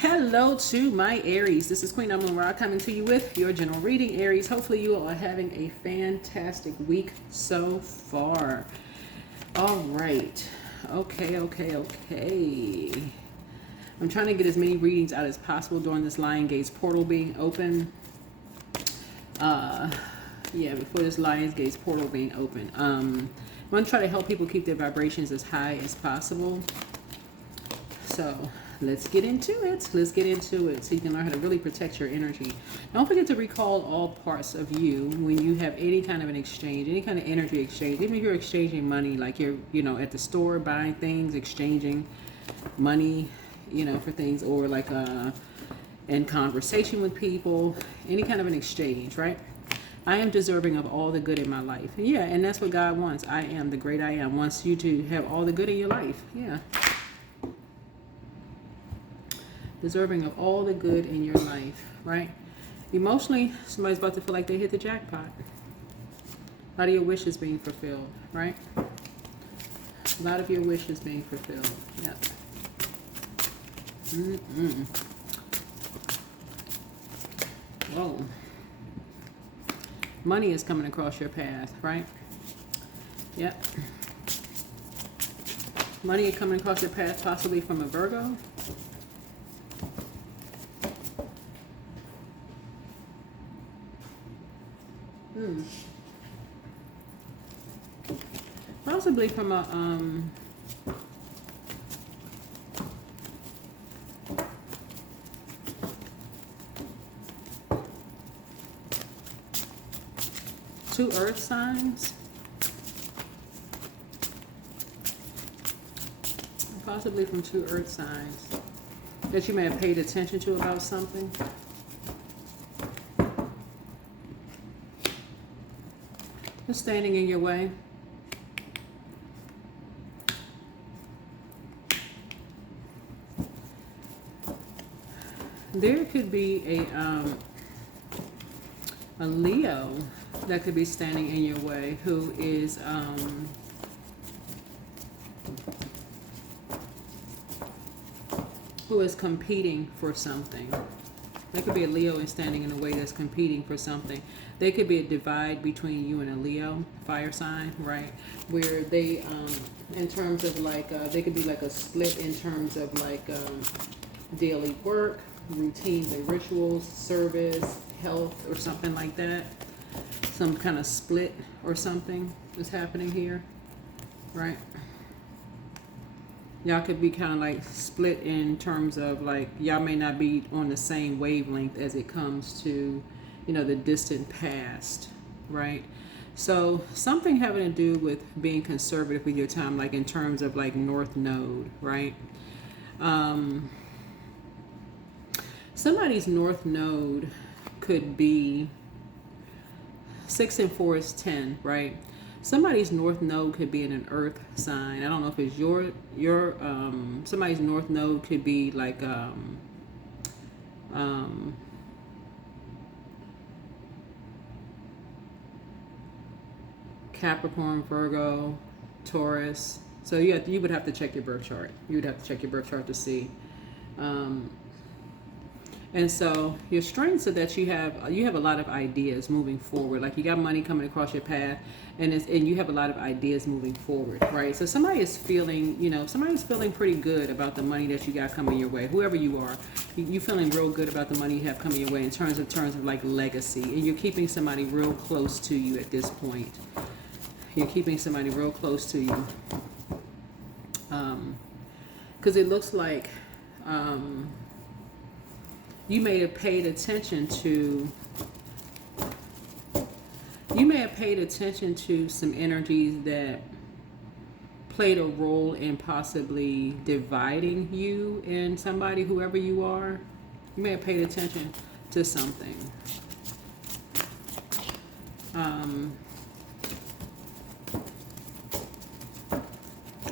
Hello to my Aries. This is Queen Amun Ra coming to you with your general reading, Aries. Hopefully you all are having a fantastic week so far. All right. Okay. I'm trying to get as many readings out as possible during this Lion Gates portal being open. Before this Lion Gates portal being open. I'm going to try to help people keep their vibrations as high as possible. So let's get into it. So you can learn how to really protect your energy. Don't forget to recall all parts of you when you have any kind of an exchange, any kind of energy exchange. Even if you're exchanging money, like you're, at the store buying things, exchanging money, for things, or like in conversation with people, any kind of an exchange, right? I am deserving of all the good in my life. Yeah, and that's what God wants. I am the great I am. Wants you to have all the good in your life. Yeah. Deserving of all the good in your life, right? Emotionally, somebody's about to feel like they hit the jackpot. A lot of your wishes being fulfilled, right? A lot of your wishes being fulfilled. Yep. Whoa. Money is coming across your path, right? Yep. Money is coming across your path, possibly from a Virgo. Possibly from a two earth signs. Possibly from two earth signs that you may have paid attention to about something. Just standing in your way. There could be a Leo that could be standing in your way who is competing for something. There could be a Leo is standing in a way that's competing for something. There could be a divide between you and a Leo, fire sign, right? Where they, in terms of like, they could be like a split in terms of like daily work, routines and rituals, service, health, or something like that. Some kind of split or something is happening here, right? Y'all could be kind of like split in terms of like y'all may not be on the same wavelength as it comes to, the distant past, right? So something having to do with being conservative with your time, like in terms of like North Node, right? Somebody's North Node could be 6 and 4 is 10, right? Somebody's North Node could be in an Earth sign. I don't know if it's your somebody's North Node could be like Capricorn, Virgo, Taurus. So you would have to check your birth chart. You would have to check your birth chart to see. And so your strengths are that you have a lot of ideas moving forward. Like you got money coming across your path, and you have a lot of ideas moving forward, right? So somebody is feeling, somebody's feeling pretty good about the money that you got coming your way. Whoever you are, you feeling real good about the money you have coming your way in terms of like legacy, and you're keeping somebody real close to you at this point. You're keeping somebody real close to you, because it looks like. You may have paid attention to some energies that played a role in possibly dividing you and somebody, whoever you are. You may have paid attention to something.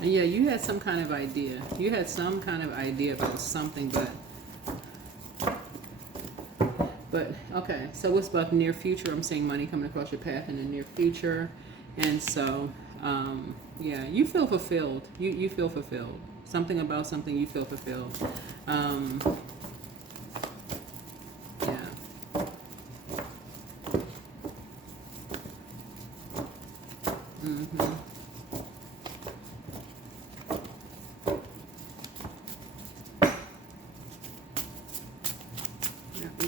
Yeah, you had some kind of idea. You had some kind of idea about something, but okay, so what's about the near future? I'm seeing money coming across your path in the near future. And so, you feel fulfilled. You feel fulfilled. Something about something, you feel fulfilled.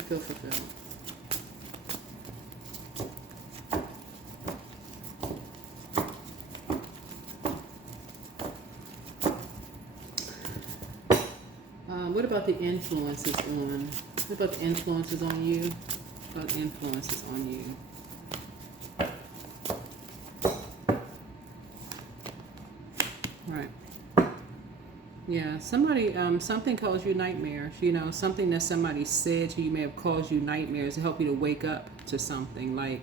feel fulfilled. What about the influences on? What about the influences on you? What about influences on you? Right. Yeah, somebody, something caused you nightmares. You know, something that somebody said to you may have caused you nightmares to help you to wake up to something. Like,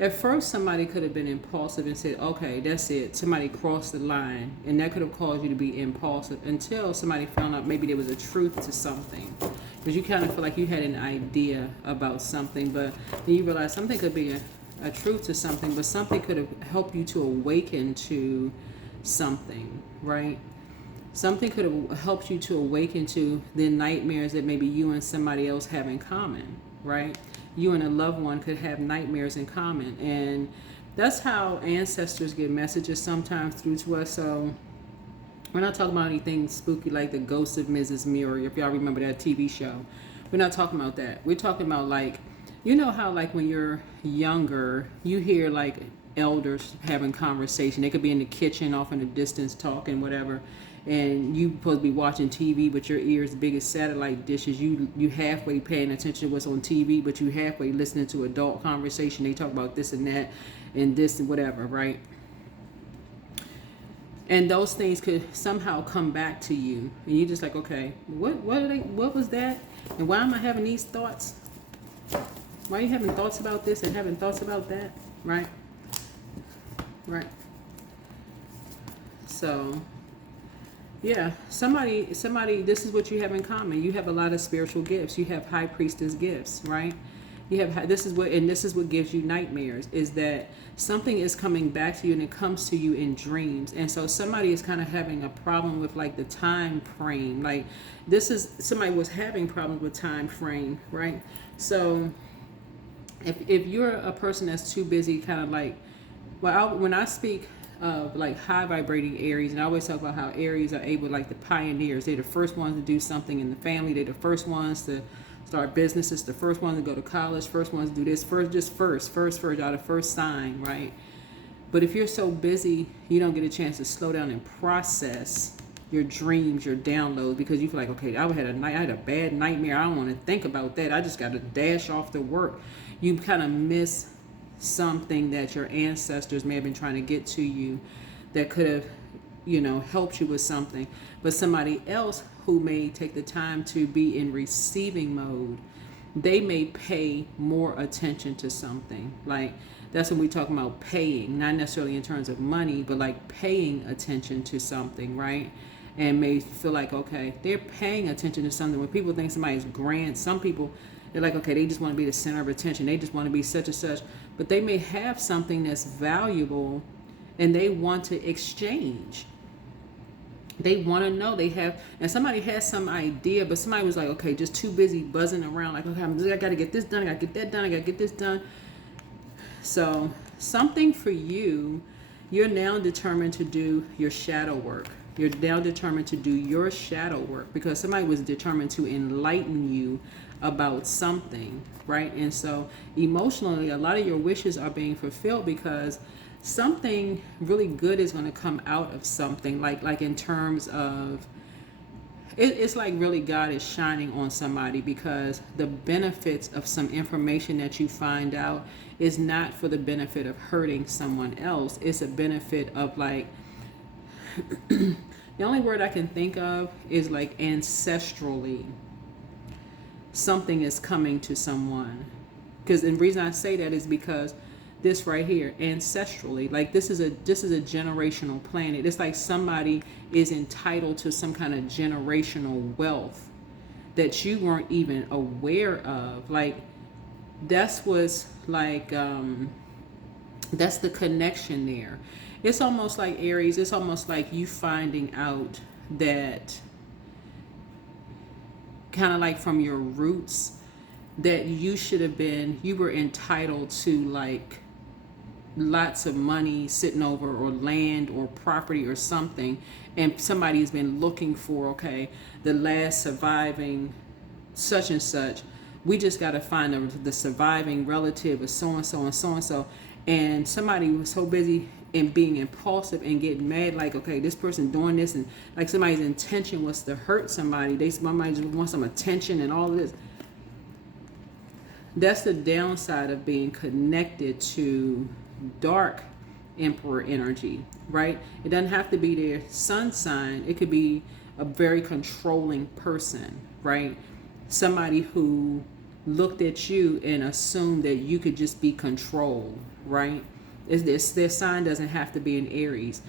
at first, somebody could have been impulsive and said, okay, that's it. Somebody crossed the line. And that could have caused you to be impulsive until somebody found out maybe there was a truth to something. Because you kind of feel like you had an idea about something, but then you realize something could be a truth to something, but something could have helped you to awaken to something, right? Something could have helped you to awaken to the nightmares that maybe you and somebody else have in common, right? You and a loved one could have nightmares in common. And that's how ancestors get messages sometimes through to us. So we're not talking about anything spooky like the Ghost of Mrs. Murray, if y'all remember that TV show. We're not talking about that. We're talking about, like, you know how, like, when you're younger, you hear, like, elders having conversation. They could be in the kitchen off in the distance talking, whatever. And you supposed to be watching TV, but your ears big as satellite dishes. You halfway paying attention to what's on TV, but you halfway listening to adult conversation. They talk about this and that and this and whatever, right? And those things could somehow come back to you, and you're just like, okay, what was that, and why am I having these thoughts? Why are you having thoughts about this and having thoughts about that, right? Right. So, yeah, somebody, this is what you have in common. You have a lot of spiritual gifts. You have high priestess gifts, right? You have, this is what gives you nightmares, is that something is coming back to you, and it comes to you in dreams. And so somebody is kind of having a problem with, like, the time frame. Like, somebody was having problems with time frame, right? So if you're a person that's too busy, kind of like, well, when I speak of, like, high vibrating Aries, and I always talk about how Aries are able, like, the pioneers. They're the first ones to do something in the family. They're the first ones to start businesses, the first ones to go to college, first ones to do this, first, y'all the first sign, right? But if you're so busy, you don't get a chance to slow down and process your dreams, your downloads, because you feel like, okay, I had a bad nightmare. I don't want to think about that. I just got to dash off to work. You kind of miss something that your ancestors may have been trying to get to you that could have, helped you with something. But somebody else who may take the time to be in receiving mode, they may pay more attention to something. Like, that's when we talk about paying, not necessarily in terms of money, but like paying attention to something, right? And may feel like, okay, they're paying attention to something. When people think somebody's grand, some people, they're like, okay, they just want to be the center of attention. They just want to be such and such. But they may have something that's valuable and they want to exchange. They want to know and somebody has some idea, but somebody was like, okay, just too busy buzzing around. Like, okay, I got to get this done. I got to get that done. I got to get this done. So something for you, you're now determined to do your shadow work. You're now determined to do your shadow work because somebody was determined to enlighten you about something, right? And so emotionally, a lot of your wishes are being fulfilled because something really good is going to come out of something, like in terms of it's like really God is shining on somebody, because the benefits of some information that you find out is not for the benefit of hurting someone else. It's a benefit of, like, the only word I can think of is like ancestrally something is coming to someone. Because the reason I say that is because this right here, ancestrally, like this is a generational planet. It's like somebody is entitled to some kind of generational wealth that you weren't even aware of. Like, that's what's like, that's the connection there. It's almost like, Aries, it's almost like you finding out that, kind of like from your roots, that you were entitled to, like, lots of money sitting over, or land or property or something, and somebody's been looking for, okay, the last surviving such and such. We just got to find the surviving relative of so and so and so and so. And somebody was so busy in being impulsive and getting mad, like, okay, this person doing this, and like somebody's intention was to hurt somebody. Somebody just wants some attention and all of this. That's the downside of being connected to dark emperor energy, right? It doesn't have to be their sun sign. It could be a very controlling person, right? Somebody who looked at you and assumed that you could just be controlled, right? Their sign doesn't have to be an Aries.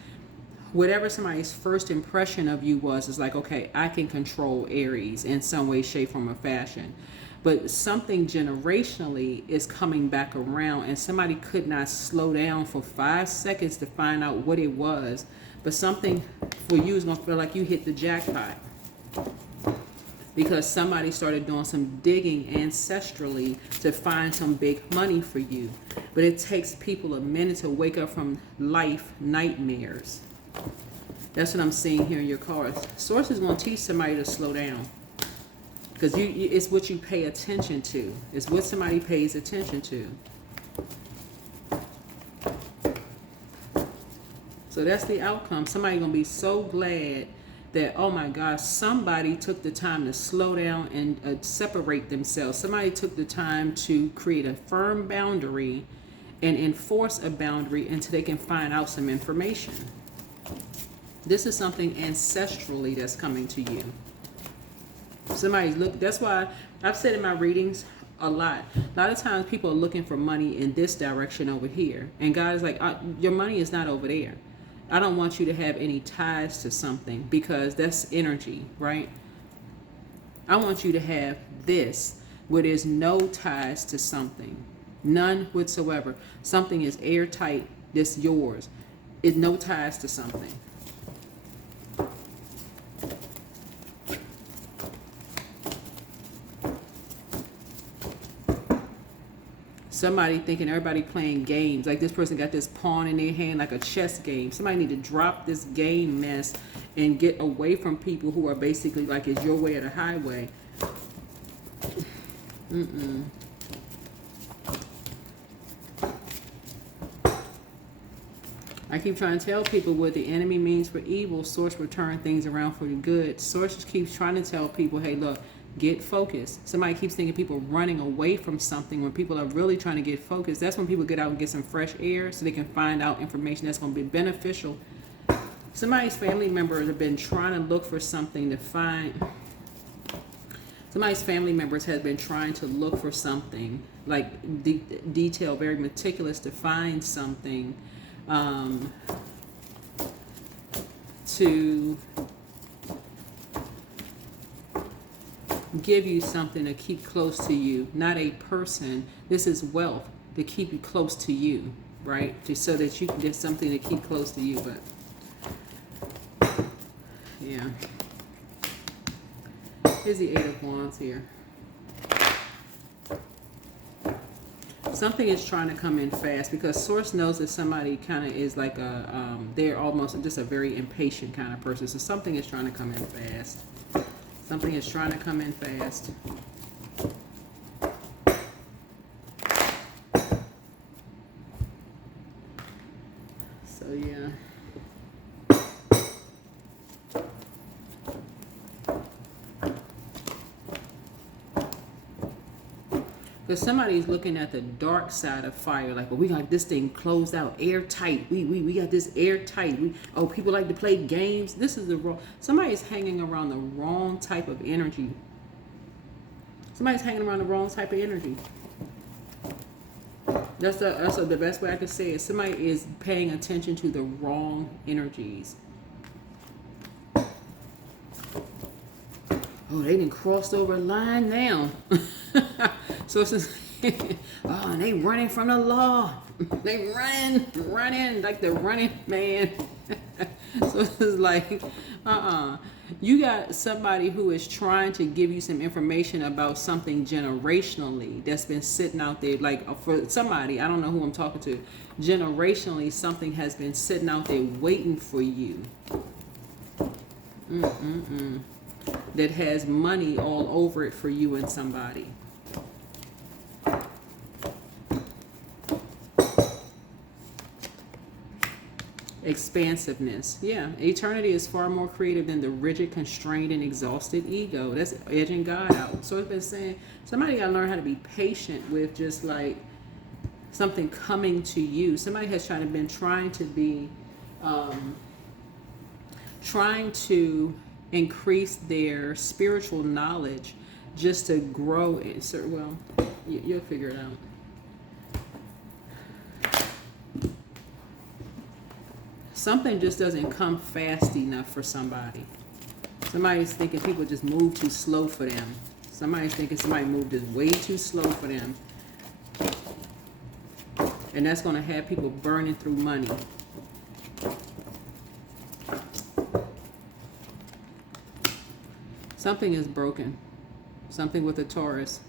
Whatever somebody's first impression of you was, is like, okay, I can control Aries in some way, shape, form, or fashion. But something generationally is coming back around, and somebody could not slow down for 5 seconds to find out what it was. But something for you is going to feel like you hit the jackpot, because somebody started doing some digging ancestrally to find some big money for you. But it takes people a minute to wake up from life nightmares. That's what I'm seeing here in your cards. Source is going to teach somebody to slow down. Because it's what you pay attention to. It's what somebody pays attention to. So that's the outcome. Somebody's going to be so glad that, oh my gosh, somebody took the time to slow down and separate themselves. Somebody took the time to create a firm boundary and enforce a boundary until they can find out some information. This is something ancestrally that's coming to you. That's why I've said in my readings a lot of times people are looking for money in this direction over here, and God is like, your money is not over there. I don't want you to have any ties to something, because that's energy, right? I want you to have this, where there's no ties to something, none whatsoever. Something is airtight, that's yours. It's no ties to something. Somebody thinking everybody playing games, like this person got this pawn in their hand like a chess game. Somebody need to drop this game mess and get away from people who are basically like, it's your way or the highway. I keep trying to tell people what the enemy means for evil, Source will turn things around for the good. Source keeps trying to tell people, hey, look, get focused. Somebody keeps thinking people running away from something when people are really trying to get focused. That's when people get out and get some fresh air so they can find out information that's going to be beneficial. Somebody's family members have been trying to look for something to find. Somebody's family members has been trying to look for something, like detail, very meticulous to find something to give you something to keep close to you, not a person. This is wealth to keep you close to you, right? Just so that you can get something to keep close to you. But yeah, here's the 8 of Wands here. Something is trying to come in fast, because Source knows that somebody kind of is like they're almost just a very impatient kind of person. So something is trying to come in fast. Something is trying to come in fast. So yeah. Because somebody's looking at the dark side of fire, like, well, we got this thing closed out, airtight. We got this airtight. People like to play games. This is the wrong. Somebody's hanging around the wrong type of energy. Somebody's hanging around the wrong type of energy. That's the best way I could say it. Somebody is paying attention to the wrong energies. Oh, they done crossed over a line now. So it's just, and they running from the law. They running like the running man. So it's like, You got somebody who is trying to give you some information about something generationally that's been sitting out there. Like for somebody, I don't know who I'm talking to. Generationally, something has been sitting out there waiting for you. That has money all over it for you and somebody. Expansiveness. Yeah. Eternity is far more creative than the rigid, constrained, and exhausted ego. That's edging God out. So it's been saying somebody got to learn how to be patient with just like something coming to you. Somebody has been trying to be, trying to increase their spiritual knowledge just to grow. Well, you'll figure it out. Something just doesn't come fast enough for somebody. Somebody's thinking people just move too slow for them. Somebody's thinking somebody moved just way too slow for them. And that's going to have people burning through money. Something is broken. Something with a Taurus.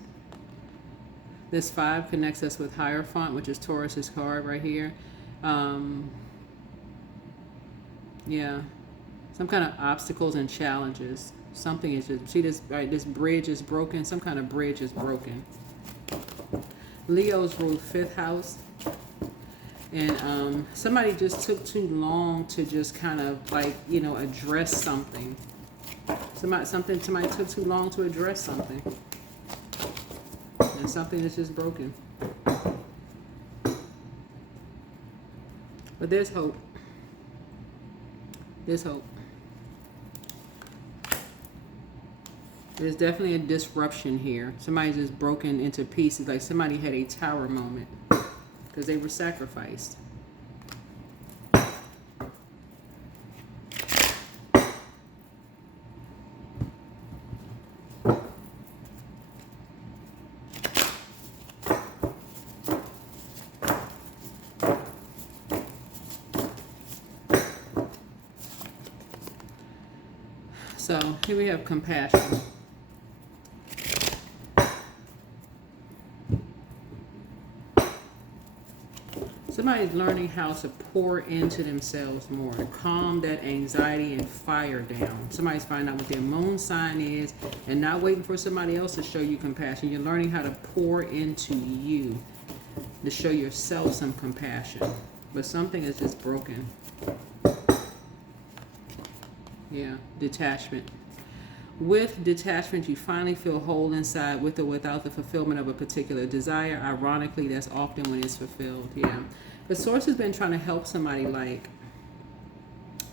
This 5 connects us with Hierophant, which is Taurus's card right here. Yeah, some kind of obstacles and challenges. Something is just, see this, right, this bridge is broken. Some kind of bridge is broken. Leo's ruled 5th house. And somebody just took too long to just kind of like, you know, address something. Somebody took too long to address something. And something is just broken. But there's hope. There's hope. There's definitely a disruption here. Somebody's just broken into pieces. Like somebody had a tower moment because they were sacrificed. So here we have compassion. Somebody's learning how to pour into themselves more, to calm that anxiety and fire down. Somebody's finding out what their moon sign is and not waiting for somebody else to show you compassion. You're learning how to pour into you, to show yourself some compassion. But something is just broken. Yeah, detachment. With detachment, you finally feel whole inside with or without the fulfillment of a particular desire. Ironically, that's often when it's fulfilled. Yeah. The source has been trying to help somebody, like,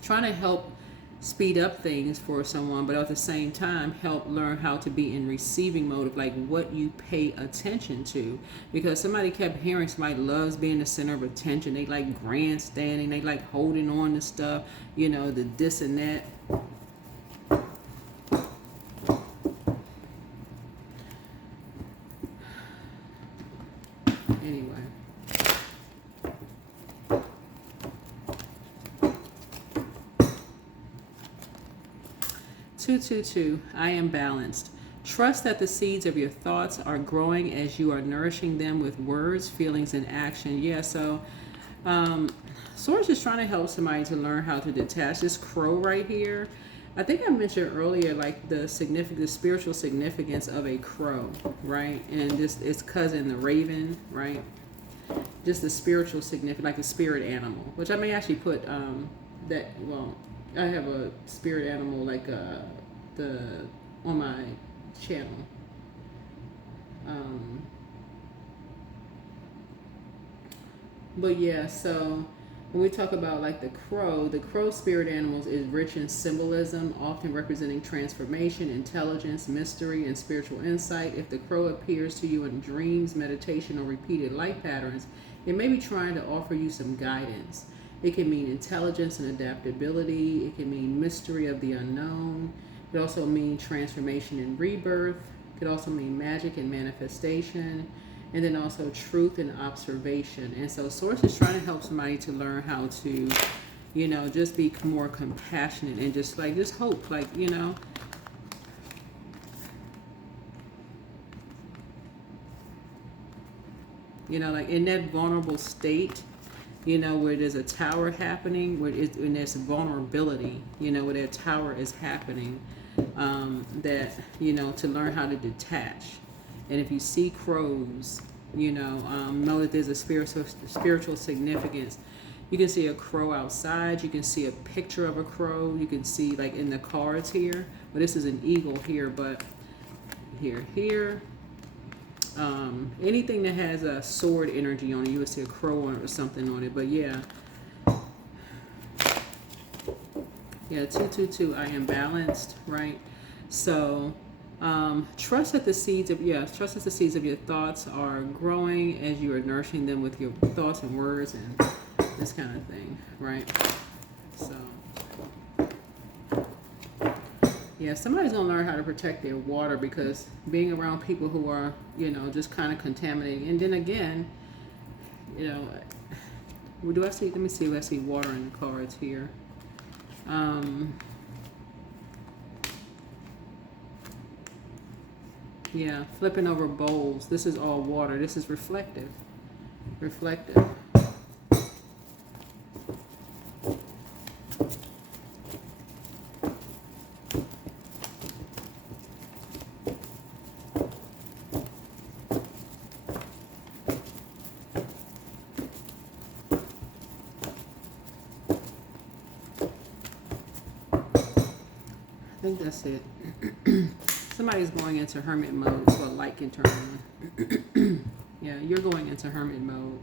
trying to help speed up things for someone, but at the same time, help learn how to be in receiving mode of, like, what you pay attention to. Because somebody kept hearing somebody loves being the center of attention. They like grandstanding. They like holding on to stuff, you know, the this and that. Anyway. 222, I am balanced. Trust that the seeds of your thoughts are growing as you are nourishing them with words, feelings, and action. Yeah, so Source is trying to help somebody to learn how to detach. This crow right here, I think I mentioned earlier, like the spiritual significance of a crow, right? And this its cousin, the raven, right? Just the spiritual significance, like a spirit animal, which I may actually put I have a spirit animal like on my channel. But yeah, so when we talk about like the crow spirit animals is rich in symbolism, often representing transformation, intelligence, mystery, and spiritual insight. If the crow appears to you in dreams, meditation, or repeated life patterns, it may be trying to offer you some guidance. It can mean intelligence and adaptability. It can mean mystery of the unknown. It could also mean transformation and rebirth. It could also mean magic and manifestation. And then also truth and observation. And so Source is trying to help somebody to learn how to You know, just be more compassionate and just like, just hope, like, you know. You know, like in that vulnerable state, you know, where there's a tower happening, where it's, when there's vulnerability, you know, where that tower is happening, that, you know, to learn how to detach. And if you see crows, you know that there's a spiritual significance. You can see a crow outside. You can see a picture of a crow. You can see, like in the cards here, but this is an eagle here, but here. Anything that has a sword energy on it, you would see a crow on it or something on it. But yeah, 222. I am balanced, right? So trust that the seeds of your thoughts are growing as you are nourishing them with your thoughts and words and this kind of thing, right? So yeah, somebody's gonna learn how to protect their water, because being around people who are, you know, just kind of contaminating. And then again, you know, do I see? Let me see. Let's see water in the cards here. Yeah, flipping over bowls. This is all water. This is reflective. Reflective. I think that's it. Somebody's going into hermit mode, so a light can turn on. Yeah, you're going into hermit mode,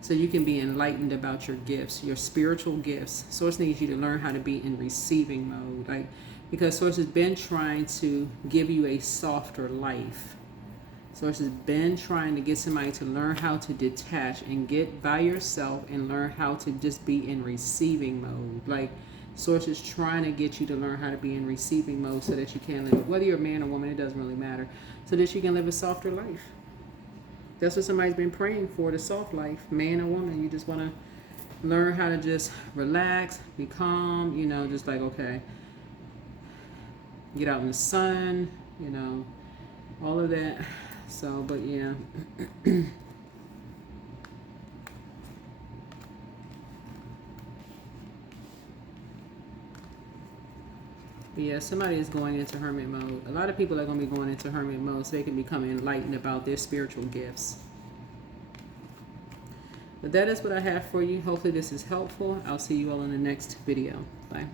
so you can be enlightened about your gifts, your spiritual gifts. Source needs you to learn how to be in receiving mode, like, because Source has been trying to give you a softer life. Source has been trying to get somebody to learn how to detach and get by yourself and learn how to just be in receiving mode. Like, Source is trying to get you to learn how to be in receiving mode so that you can live, whether you're a man or woman, it doesn't really matter, so that you can live a softer life. That's what somebody's been praying for, the soft life, man or woman. You just want to learn how to just relax, be calm, you know, just like, okay, get out in the sun, you know, all of that. So, but yeah. Yeah, somebody is going into hermit mode. A lot of people are going to be going into hermit mode so they can become enlightened about their spiritual gifts. But that is what I have for you. Hopefully this is helpful. I'll see you all in the next video. Bye.